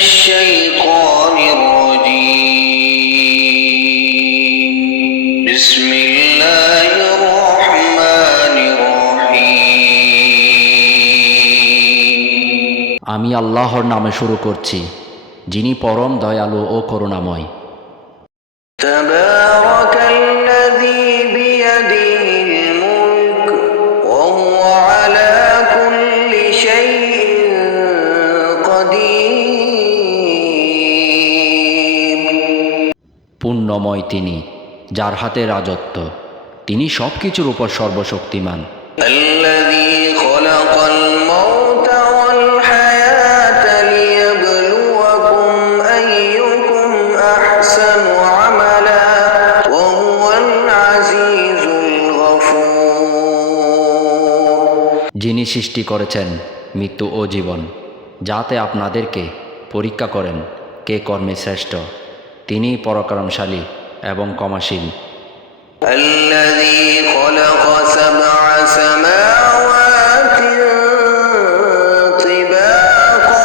الشيطان الرجيم بسم الله الرحمن الرحيم আমি আল্লাহর নামে শুরু করছি, যিনি পরম দয়ালু ও করুণাময়। تبارك الذي بيده الملك وهو على كل شيء قدير পুণ্যময় তিনি, যার হাতে রাজত্ব, তিনি সব কিছুর উপর সর্বশক্তিমান। الذي خلق الموت والحياة ليبلوكم أيكم أحسن عملا وهو العزيز الغفور যিনি সৃষ্টি করেছেন মৃত্যু ও জীবন, যাতে আপনাদেরকে পরীক্ষা করেন কে কর্মে শ্রেষ্ঠ। তিনি পরাক্রমশালী এবং ক্ষমাশীল। الذي خلق سبع سماوات طباقا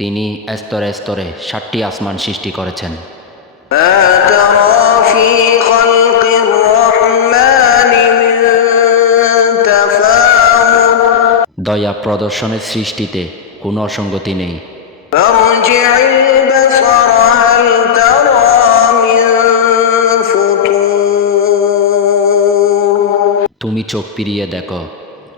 তিনি স্তরে স্তরে 7টি আসমান সৃষ্টি করেছেন। ما ترى في خلق الرحمن من تفاوت দয়া প্রদর্শনের সৃষ্টিতে কোনো অসঙ্গতি নেই। فارجع البصر هل ترى من فطور তুমি চোখ ফিরিয়ে দেখো,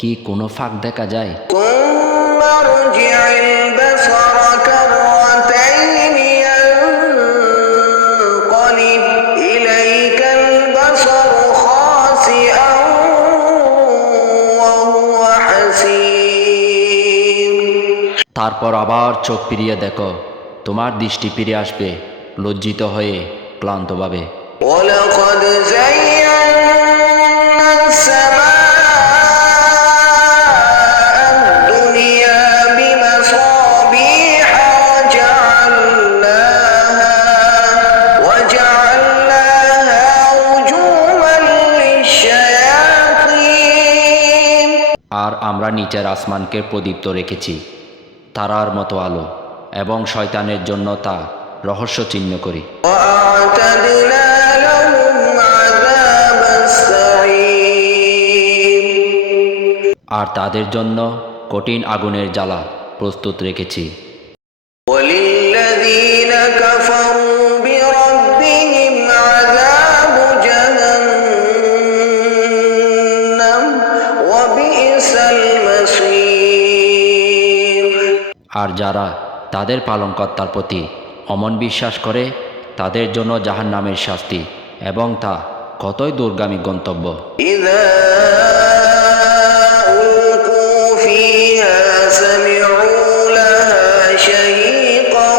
কি কোনো ফাঁক দেখা যায়? ثم ارجع البصر كرتين ينقلب إليك البصر خاسئا وهو حسير তারপর আবার চোখ ফিরিয়ে দেখো, তোমার দৃষ্টি ফিরে আসবে লজ্জিত হয়ে, ক্লান্তভাবে। ولقد زينا السماء الدنيا بمصابيح وجعلناها رجوما للشياطين আর আমরা নিচের আসমানকে প্রদীপ্ত রেখেছি তারার মতো আলো, এবং শয়তানের জন্য তা রহস্য চিহ্ন করি। وأعتدنا لهم عذاب السعير আর তাদের জন্য কঠিন আগুনের জ্বালা প্রস্তুত রেখেছি। وللذين كفروا بربهم عذاب جهنم وبئس المصير আর যারা তাদের পালনকর্তার প্রতি অমন বিশ্বাস করে, তাদের জন্য জাহান্নামের শাস্তি, এবং তা কতই দূরগামী গন্তব্য। إذا ألقوا فيها سمعوا لها شهيقا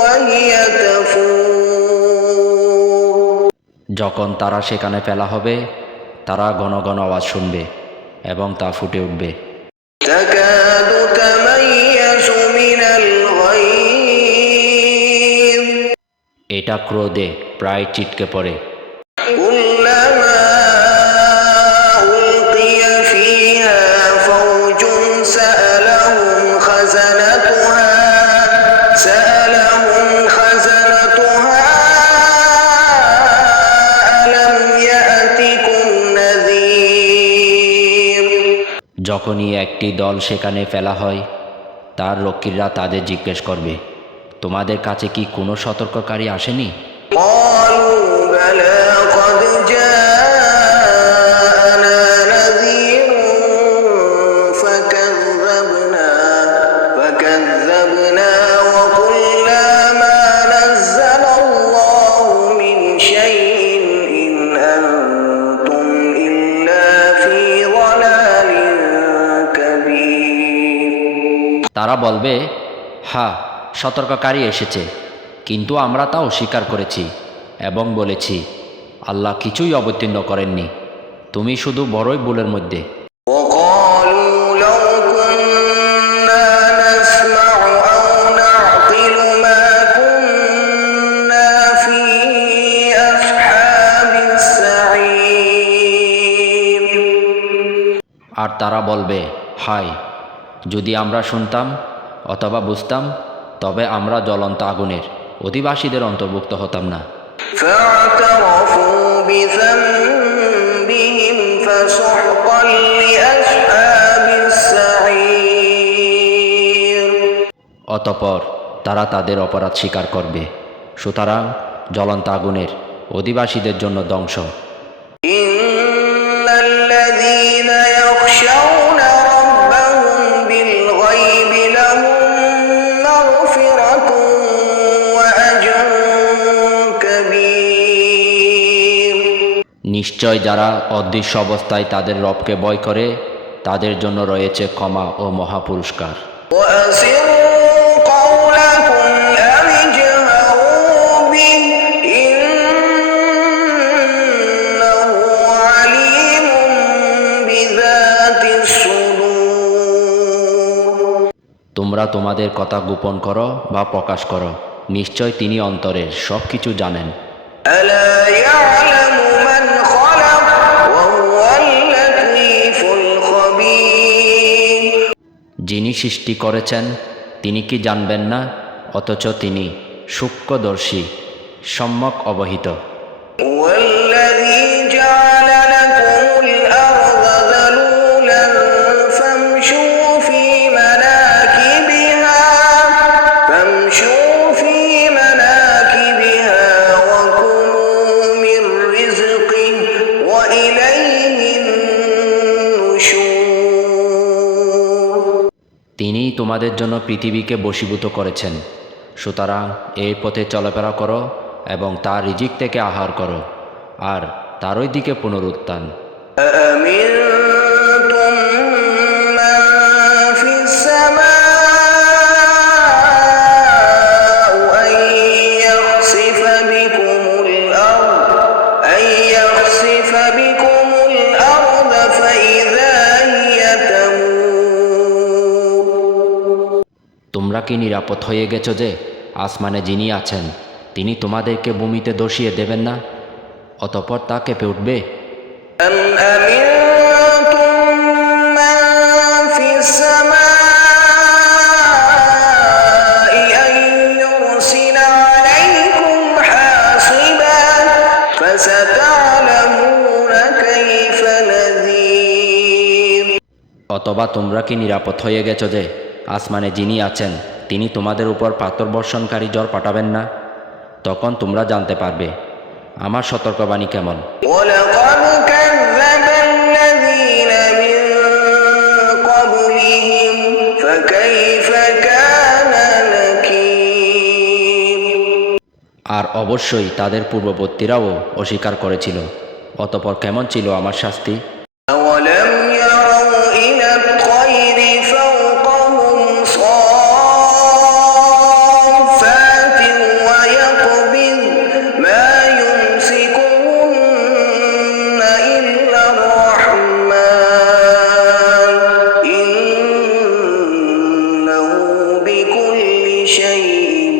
وهي تفور যখন তারা সেখানে ফেলা হবে, তারা ঘন ঘন আওয়াজ শুনবে এবং তা ফুটে উঠবে। تكاد تميز من الغيظ এটা ক্রোধে প্রায় চিটকে পড়ে। كلما ألقي فيها فوج سألهم خزنتها ألم يأتكم نذير যখনই একটি দল সেখানে ফেলা হয়, তার রক্ষীরা তাদের জিজ্ঞেস করবে, তোমাদের কাছে কি কোনো সতর্ককারী আসেনি? قالوا بلى قد جاءنا نذير فكذبنا وقلنا ما نزل الله من شيء إن أنتم إلا في ضلال كبير তারা বলবে, হ্যাঁ, সতর্ককারী এসেছে, কিন্তু আমরা তা অস্বীকার করেছি এবং বলেছি, আল্লাহ কিছুই অবতীর্ণ করেননি, তুমি শুধু বড়ই ভুলের মধ্যে। وقالوا لو كنا نسمع أو نعقل ما كنا في أصحاب السعير আর তারা বলবে, হায়, যদি আমরা শুনতাম অথবা বুঝতাম, তবে আমরা জ্বলন্ত আগুনের অধিবাসীদের অন্তর্ভুক্ত হতাম না। فاعترفوا بذنبهم فسحقا لأصحاب السعير অতঃপর তারা তাদের অপরাধ স্বীকার করবে, সুতরাং জ্বলন্ত আগুনের অধিবাসীদের জন্য ধ্বংস। إن الذين يخشون ربهم بالغيب لهم مغفرة وأجر كبير নিশ্চয় যারা অদৃশ্য অবস্থায় তাদের রবকে ভয় করে, তাদের জন্য রয়েছে ক্ষমা ও মহাপুরস্কার। وأسروا قولكم أو اجهروا به إنه عليم بذات الصدور তোমরা তোমাদের কথা গোপন করো বা প্রকাশ করো, নিশ্চয় তিনি অন্তরের সব কিছু জানেন। ألا يعلم من خلق وهو اللطيف الخبير যিনি সৃষ্টি করেছেন তিনি কি জানবেন না, অথচ তিনি সূক্ষ্মদর্শী, সম্যক অবহিত। هو الذي جعل لكم الأرض ذلولا فامشوا في مناكبها وكلوا من رزقه وإليه النشور তিনি তোমাদের জন্য পৃথিবীকে বশীভূত করেছেন, সুতরাং এই পথে চলাফেরা করো এবং তার রিজিক থেকে আহার করো, আর তারই দিকে পুনরুত্থান। أأمنتم من في السماء أن يخسف بكم الأرض فإذا هي تمور তোমরা কি নিরাপদ হয়ে গেছো যে আসমানে যিনি আছেন তিনি তোমাদেরকে ভূমিতে ধসিয়ে দেবেন না, অতঃপর তা কেঁপে উঠবে? أم أمنتم من في السماء أن يرسل عليكم حاصبا فستعلمون كيف نذير অথবা তোমরা কি নিরাপদ হয়ে গেছো যে আসমানে যিনি আছেন তিনি তোমাদের উপর পাথর বর্ষণকারী ঝড় পাঠাবেন না, তখন তোমরা জানতে পারবে আমার সতর্কবাণী কেমন। ولقد كذب الذين من قبلهم فكيف كان نكير আর অবশ্যই তাদের পূর্ববর্তীরাও অস্বীকার করেছিল, অতঃপর কেমন ছিল আমার শাস্তি। أولم يروا إلى الطير فوقهم صافات ويقبض ما يمسكهن إلا الرحمن إنه بكل شيء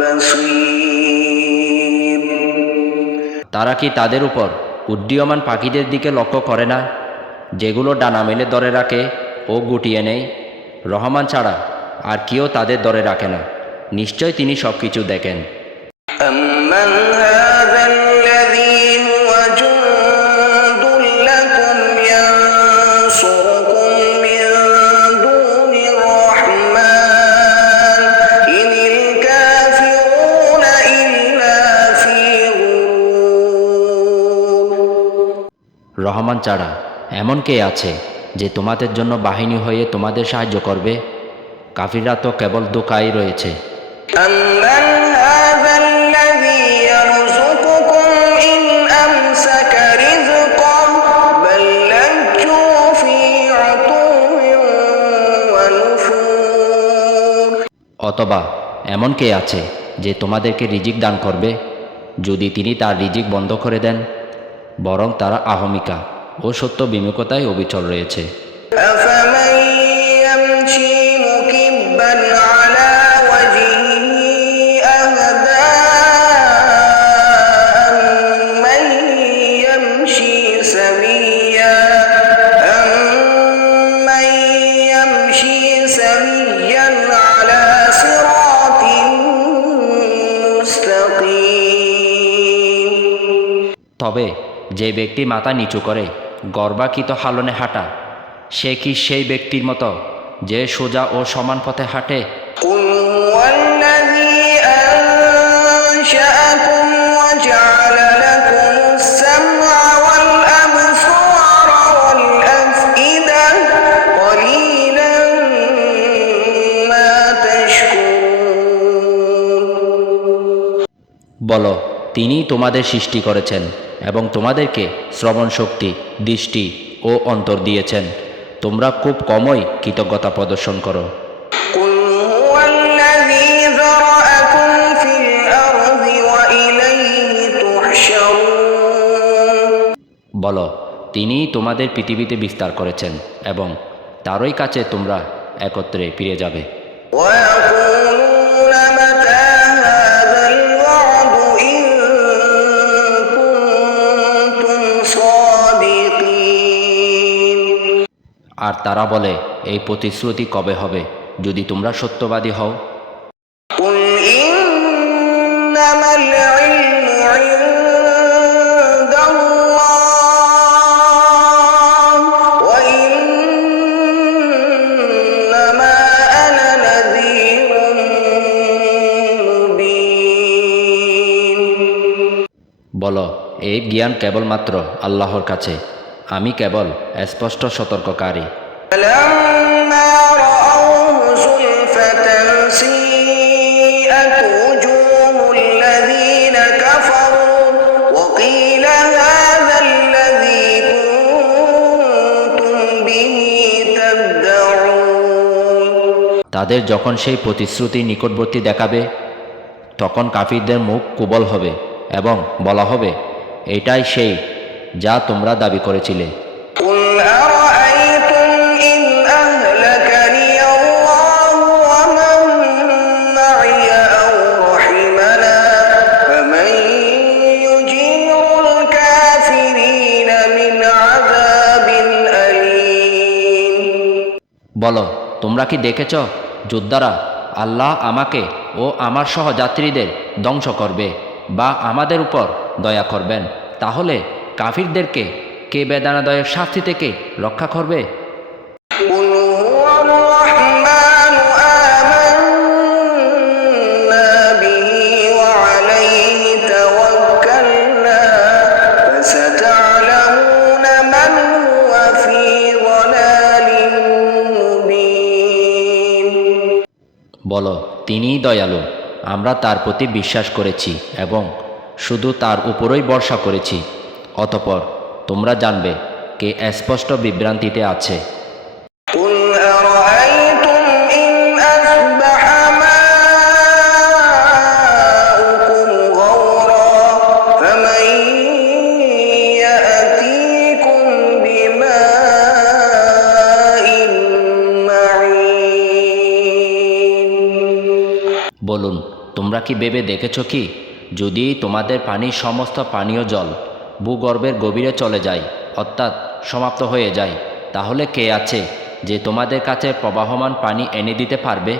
بصير তারা কি তাদের উপর উড্ডীয়মান পাখিদের দিকে লক্ষ্য করে না, যেগুলো ডানা মেলে ধরে রাখে ও গুটিয়ে নেয়? রহমান ছাড়া আর কেউ তাদের ধরে রাখে না, নিশ্চয় তিনি সব কিছু দেখেন। أمن هذا الذي هو جند لكم ينصركم من دون الرحمن إن الكافرون إلا في غرور রহমান ছাড়া এমন কে আছে যে তোমাদের জন্য বাহিনী হয়ে তোমাদের সাহায্য করবে? কাফিররা তো কেবল ধোঁকায় রয়েছে। أمن هذا الذي يرزقكم إن أمسك رزقه بل لجوا في عتو ونفور অথবা এমন কে আছে যে তোমাদেরকে রিজিক দান করবে যদি তিনি তার রিজিক বন্ধ করে দেন? বরং তারা আহমিকা ও সত্য বিমুখতায় অবিচল রয়েছে। أفمن يمشي مكبا على وجهه أهدى أمن يمشي سويا أمن يمشي سويا صراط مستقيم তবে যে ব্যক্তি মাথা নিচু করে গর্বাকৃত হালনে হাঁটা, সে কি সেই ব্যক্তির মতো যে সোজা ও সমান পথে হাঁটে? قل هو الذي أنشأكم وجعل لكم السمع والأبصار والأفئدة قليلا ما تشكرون বলো, তিনি তোমাদের সৃষ্টি করেছেন এবং তোমাদেরকে শ্রবণ শক্তি, দৃষ্টি ও অন্তর দিয়েছেন। তোমরা খুব কমই কৃতজ্ঞতা প্রদর্শন করো। قل هو الذي ذرأكم في الأرض وإليه تحشرون বলো, তিনি তোমাদের পৃথিবীতে বিস্তার করেছেন এবং তারই কাছে তোমরা একত্রে ফিরে যাবে। ويقولون متى هذا الوعد إن كنتم صادقين আর তারা বলে, এই প্রতিশ্রুতি কবে হবে যদি তোমরা সত্যবাদী হও? قل إنما العلم عند الله وإنما أنا نذير مبين বলো, এই জ্ঞান কেবলমাত্র আল্লাহর কাছে, আমি কেবল স্পষ্ট সতর্ককারী। فلما رأوه زلفة سيئت وجوه الذين كفروا وقيل هذا الذي كنتم به تدعون তাদের যখন সেই প্রতিশ্রুতি নিকটবর্তী দেখাবে, তখন কাফিরদের মুখ কুবল হবে এবং বলা হবে, এটাই সেই যা তোমরা দাবি করেছিলে। قل أرأيتم إن أهلكني الله ومن معي أو رحمنا فمن يجير الكافرين من عذاب أليم বলো, তোমরা কি দেখেছ যোদ্ধারা আল্লাহ আমাকে ও আমার সহযাত্রীদের ধ্বংস করবে বা আমাদের উপর দয়া করবেন, তাহলে কাফিরদেরকে কে বেদনাদায়ক শাস্তি থেকে রক্ষা করবে? قل هو الرحمن آمنا به وعليه توكلنا فستعلمون من هو في ضلال مبين বলো, তিনিই দয়ালু, আমরা তার প্রতি বিশ্বাস করেছি এবং শুধু তার উপরই ভরসা করেছি। অতঃপর তোমরা জানবে কে স্পষ্ট বিভ্রান্তিতে আছে। قل أرأيتم إن أصبح ماؤكم غورا فمن يأتيكم بماء معين বলুন, তোমরা কি ভেবে দেখেছ কি, যদি তোমাদের পানির সমস্ত পানীয় জল ভূগর্ভের গভীরে চলে যায়, অর্থাৎ সমাপ্ত হয়ে যায়, তাহলে কে আছে যে তোমাদের কাছে প্রবাহমান পানি এনে দিতে পারবে?